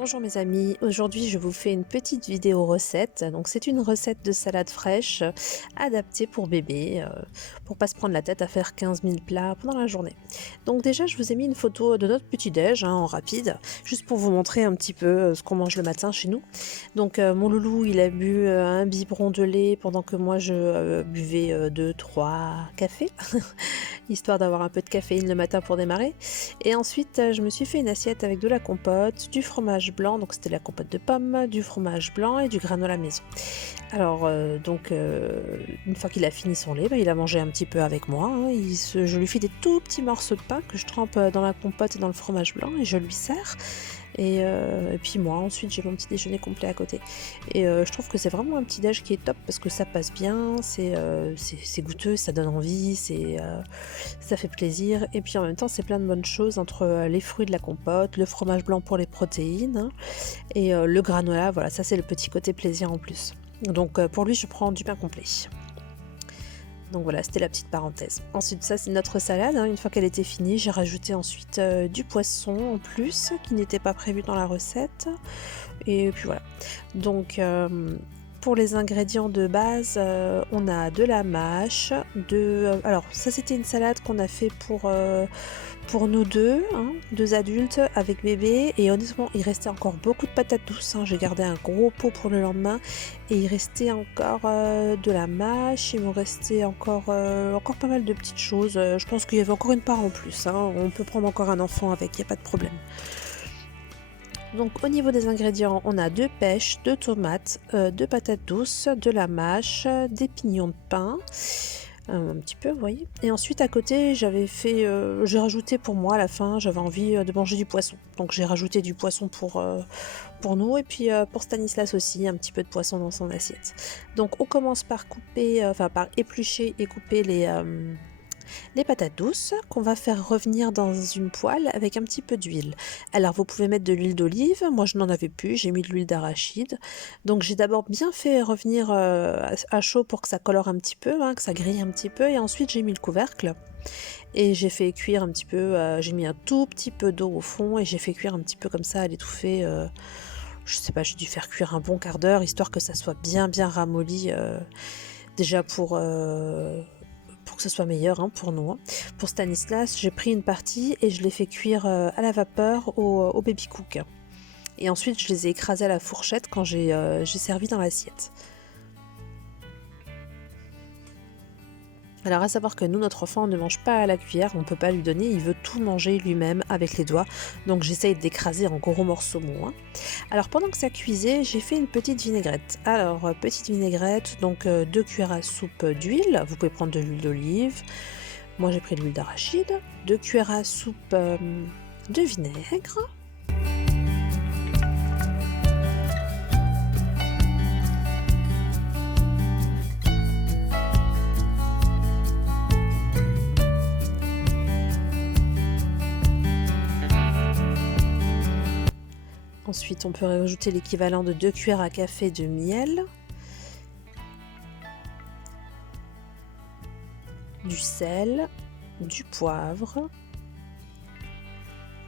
Bonjour mes amis, aujourd'hui je vous fais une petite vidéo recette. Donc c'est une recette de salade fraîche adaptée pour bébé, pour pas se prendre la tête à faire 15 000 plats pendant la journée. Donc déjà je vous ai mis une photo de notre petit déj en rapide, juste pour vous montrer un petit peu ce qu'on mange le matin chez nous. Donc mon loulou il a bu un biberon de lait pendant que moi je buvais 2-3 cafés, histoire d'avoir un peu de caféine le matin pour démarrer. Et ensuite je me suis fait une assiette avec de la compote, du fromage blanc, donc c'était la compote de pommes, du fromage blanc et du granola maison. Alors une fois qu'il a fini son lait, il a mangé un petit peu avec moi, hein. Je lui fais des tout petits morceaux de pain que je trempe dans la compote et dans le fromage blanc et je lui sers. Et puis moi ensuite j'ai mon petit déjeuner complet à côté et je trouve que c'est vraiment un petit déj qui est top parce que ça passe bien, c'est goûteux, ça donne envie, ça fait plaisir et puis en même temps c'est plein de bonnes choses entre les fruits de la compote, le fromage blanc pour les protéines, hein, et le granola, voilà, ça c'est le petit côté plaisir en plus. Donc pour lui je prends du pain complet. Donc voilà, c'était la petite parenthèse. Ensuite, ça c'est notre salade, hein. Une fois qu'elle était finie, j'ai rajouté ensuite du poisson en plus, qui n'était pas prévu dans la recette. Et puis voilà. Donc pour les ingrédients de base, on a de la mâche, alors ça c'était une salade qu'on a fait pour nous deux, hein, deux adultes avec bébé, et honnêtement il restait encore beaucoup de patates douces, hein. J'ai gardé un gros pot pour le lendemain et il restait encore de la mâche, il me restait encore pas mal de petites choses. Je pense qu'il y avait encore une part en plus, hein. On peut prendre encore un enfant avec, il n'y a pas de problème. Donc au niveau des ingrédients, on a 2 pêches, 2 tomates, 2 patates douces, de la mâche, des pignons de pain, un petit peu, vous voyez. Et ensuite à côté, j'ai rajouté pour moi à la fin, j'avais envie de manger du poisson. Donc j'ai rajouté du poisson pour nous et puis pour Stanislas aussi, un petit peu de poisson dans son assiette. Donc on commence par par éplucher et couper les patates douces qu'on va faire revenir dans une poêle avec un petit peu d'huile. Alors vous pouvez mettre de l'huile d'olive, moi je n'en avais plus, j'ai mis de l'huile d'arachide. Donc j'ai d'abord bien fait revenir à chaud pour que ça colore un petit peu, hein, que ça grille un petit peu, et ensuite j'ai mis le couvercle. Et j'ai fait cuire un petit peu, j'ai mis un tout petit peu d'eau au fond et j'ai fait cuire un petit peu comme ça à l'étouffée. Je sais pas, j'ai dû faire cuire un bon quart d'heure histoire que ça soit bien ramolli, déjà pour que ce soit meilleur, hein, pour nous, hein. Pour Stanislas, j'ai pris une partie et je l'ai fait cuire à la vapeur au baby cook. Et ensuite, je les ai écrasés à la fourchette quand j'ai servi dans l'assiette. Alors à savoir que nous, notre enfant ne mange pas à la cuillère, on ne peut pas lui donner, il veut tout manger lui-même avec les doigts, donc j'essaye d'écraser en gros morceaux mous, hein. Alors pendant que ça cuisait, j'ai fait une petite vinaigrette. Alors petite vinaigrette, donc 2 cuillères à soupe d'huile, vous pouvez prendre de l'huile d'olive, moi j'ai pris de l'huile d'arachide, 2 cuillères à soupe de vinaigre. Ensuite, on peut rajouter l'équivalent de 2 cuillères à café de miel, du sel, du poivre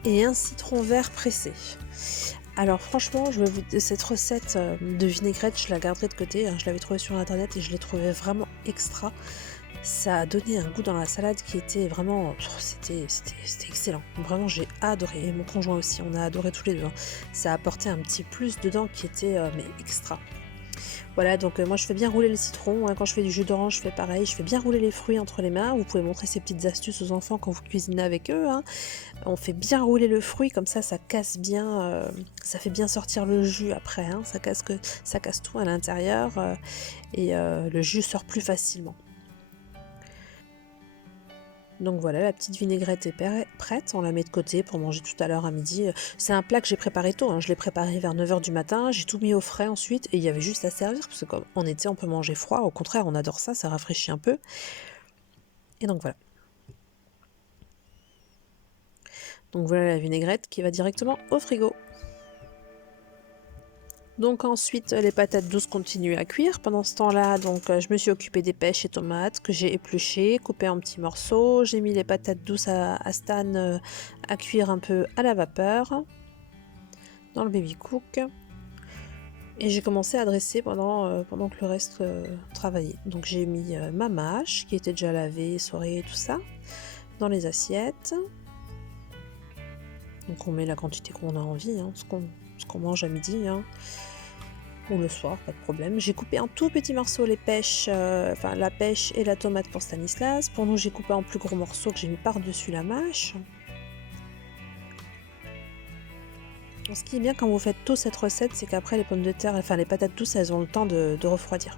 et un citron vert pressé. Alors franchement, cette recette de vinaigrette, je la garderai de côté, hein. Je l'avais trouvée sur internet et je l'ai trouvée vraiment extra. Ça a donné un goût dans la salade qui était vraiment, c'était excellent. Vraiment, j'ai adoré. Et mon conjoint aussi, on a adoré tous les deux, hein. Ça a apporté un petit plus dedans qui était mais extra. Voilà, donc moi je fais bien rouler le citron, hein. Quand je fais du jus d'orange, je fais pareil. Je fais bien rouler les fruits entre les mains. Vous pouvez montrer ces petites astuces aux enfants quand vous cuisinez avec eux, hein. On fait bien rouler le fruit, comme ça casse bien, ça fait bien sortir le jus après, hein. Ça casse tout à l'intérieur et le jus sort plus facilement. Donc voilà, la petite vinaigrette est prête, on la met de côté pour manger tout à l'heure à midi. C'est un plat que j'ai préparé tôt, hein. Je l'ai préparé vers 9 h du matin, j'ai tout mis au frais ensuite et il y avait juste à servir parce que comme en été on peut manger froid, au contraire on adore ça, ça rafraîchit un peu. Et donc voilà. Donc voilà la vinaigrette qui va directement au frigo. Donc ensuite les patates douces continuent à cuire. Pendant ce temps-là, donc je me suis occupée des pêches et tomates que j'ai épluchées, coupées en petits morceaux. J'ai mis les patates douces à Stan à cuire un peu à la vapeur. dans le baby cook. Et j'ai commencé à dresser pendant que le reste travaillait. Donc j'ai mis ma mâche qui était déjà lavée, essorée et tout ça dans les assiettes. Donc on met la quantité qu'on a envie, hein, ce qu'on mange à midi, hein, ou le soir, pas de problème. J'ai coupé en tout petits morceaux les pêches, enfin la pêche et la tomate pour Stanislas. Pour nous, j'ai coupé en plus gros morceaux que j'ai mis par-dessus la mâche. Ce qui est bien quand vous faites tôt cette recette, c'est qu'après les pommes de terre, enfin les patates douces, elles ont le temps de refroidir.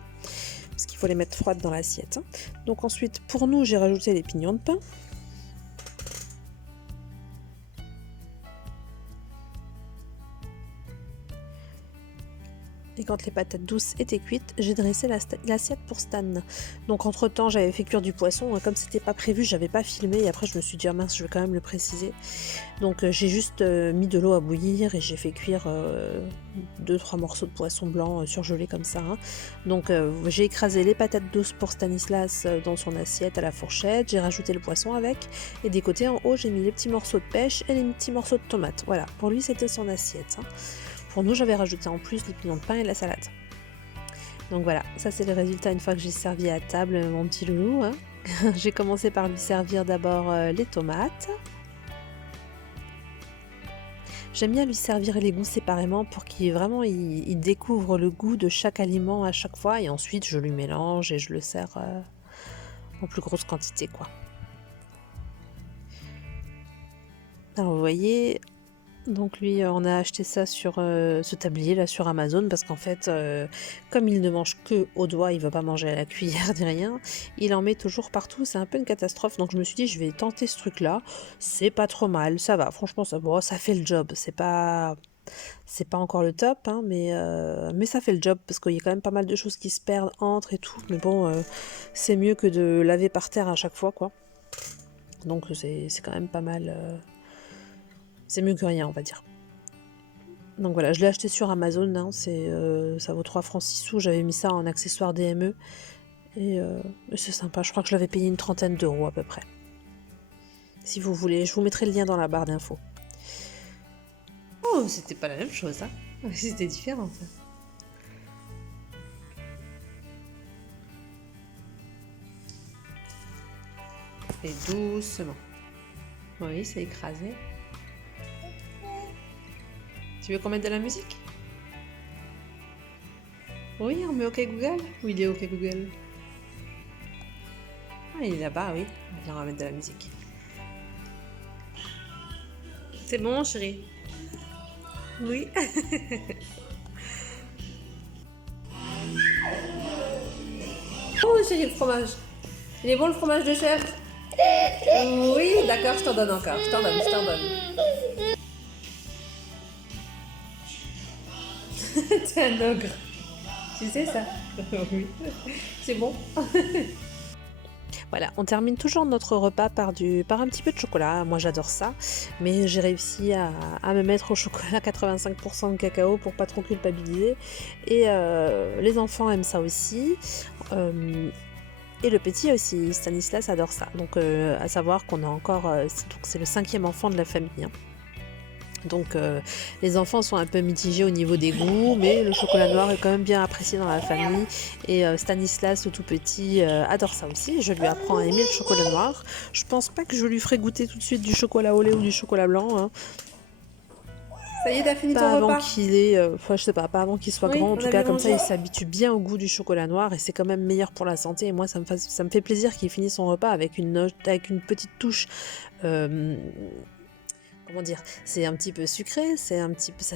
Parce qu'il faut les mettre froides dans l'assiette. Donc ensuite, pour nous, j'ai rajouté les pignons de pain. Et quand les patates douces étaient cuites, j'ai dressé l'assiette pour Stan. Donc entre temps, j'avais fait cuire du poisson. Comme c'était pas prévu, j'avais pas filmé. Et après, je me suis dit, ah mince, je vais quand même le préciser. Donc j'ai juste mis de l'eau à bouillir et j'ai fait cuire 2-3 morceaux de poisson blanc surgelés comme ça. Hein. Donc j'ai écrasé les patates douces pour Stanislas dans son assiette à la fourchette. J'ai rajouté le poisson avec. Et des côtés en haut, j'ai mis les petits morceaux de pêche et les petits morceaux de tomate. Voilà, pour lui, c'était son assiette. Hein. Pour nous, j'avais rajouté en plus les pignons de pain et la salade. Donc voilà, ça c'est le résultat une fois que j'ai servi à table mon petit loulou. Hein. J'ai commencé par lui servir d'abord les tomates. J'aime bien lui servir les goûts séparément pour qu'il vraiment il découvre le goût de chaque aliment à chaque fois. Et ensuite, je lui mélange et je le sers en plus grosse quantité, quoi. Alors vous voyez... Donc lui, on a acheté ça sur ce tablier là sur Amazon parce qu'en fait, comme il ne mange que au doigt, il ne va pas manger à la cuillère ni rien, il en met toujours partout, c'est un peu une catastrophe. Donc je me suis dit, je vais tenter ce truc là, c'est pas trop mal, ça va, franchement ça fait le job, c'est pas encore le top, hein, mais ça fait le job parce qu'il y a quand même pas mal de choses qui se perdent entre et tout, mais bon, c'est mieux que de laver par terre à chaque fois, quoi. Donc c'est quand même pas mal... C'est mieux que rien, on va dire. Donc voilà, je l'ai acheté sur Amazon, hein, ça vaut 3 francs 6 sous, j'avais mis ça en accessoire DME, et c'est sympa, je crois que je l'avais payé une 30aine d'euros à peu près. Si vous voulez, je vous mettrai le lien dans la barre d'infos. Oh, c'était pas la même chose, hein. C'était différent, ça. Et doucement. Oui, c'est écrasé. Tu veux qu'on mette de la musique? Oui, on met OK Google? Ou il est OK Google? Ah, il est là-bas, oui. Viens, on va mettre de la musique. C'est bon, chérie? Oui. Oh, chérie, le fromage. Il est bon, le fromage de chèvre? Oui, d'accord, je t'en donne encore. Je t'en donne. T'es un ogre. Tu sais ça? Oui. C'est bon. Voilà, on termine toujours notre repas par un petit peu de chocolat. Moi j'adore ça, mais j'ai réussi à me mettre au chocolat 85% de cacao pour pas trop culpabiliser. Et les enfants aiment ça aussi. Et le petit aussi, Stanislas adore ça. Donc à savoir qu'on a encore... c'est le 5e enfant de la famille. Hein. Donc les enfants sont un peu mitigés au niveau des goûts, mais le chocolat noir est quand même bien apprécié dans la famille. Et Stanislas, le tout petit, adore ça aussi. Je lui apprends à aimer le chocolat noir. Je pense pas que je lui ferai goûter tout de suite du chocolat au lait ou du chocolat blanc. Hein. Ça y est, t'as fini ton Pas repas? avant qu'il ait, je sais pas avant qu'il soit Oui, grand. En on tout a cas, bien comme ça, mangé. il s'habitue bien au goût du chocolat noir et c'est quand même meilleur pour la santé. Et moi, ça me fait plaisir qu'il finisse son repas avec une petite touche. Comment dire, c'est un petit peu sucré, ça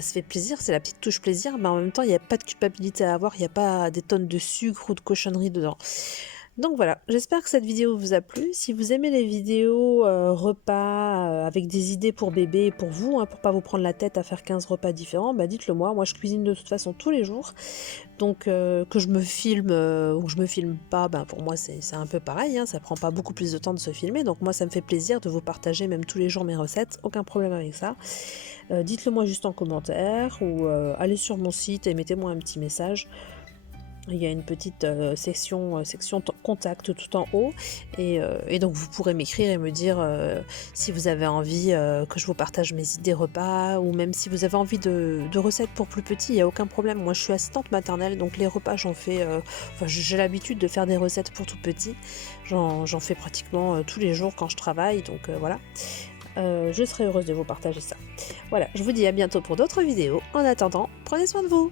se fait plaisir, c'est la petite touche plaisir, mais en même temps, il n'y a pas de culpabilité à avoir, il n'y a pas des tonnes de sucre ou de cochonneries dedans. Donc voilà, j'espère que cette vidéo vous a plu. Si vous aimez les vidéos repas avec des idées pour bébé et pour vous, hein, pour pas vous prendre la tête à faire 15 repas différents, bah dites-le moi. Moi je cuisine de toute façon tous les jours. Donc que je me filme ou je me filme pas, ben, pour moi c'est un peu pareil, hein, ça prend pas beaucoup plus de temps de se filmer. Donc moi ça me fait plaisir de vous partager même tous les jours mes recettes, aucun problème avec ça. Dites-le moi juste en commentaire ou allez sur mon site et mettez-moi un petit message. Il y a une petite section contact tout en haut et donc vous pourrez m'écrire et me dire si vous avez envie que je vous partage mes idées repas ou même si vous avez envie de recettes pour plus petits, il n'y a aucun problème. Moi je suis assistante maternelle donc les repas j'en fais, j'ai l'habitude de faire des recettes pour tout petits. J'en fais pratiquement tous les jours quand je travaille donc voilà. Je serai heureuse de vous partager ça. Voilà, je vous dis à bientôt pour d'autres vidéos. En attendant, prenez soin de vous.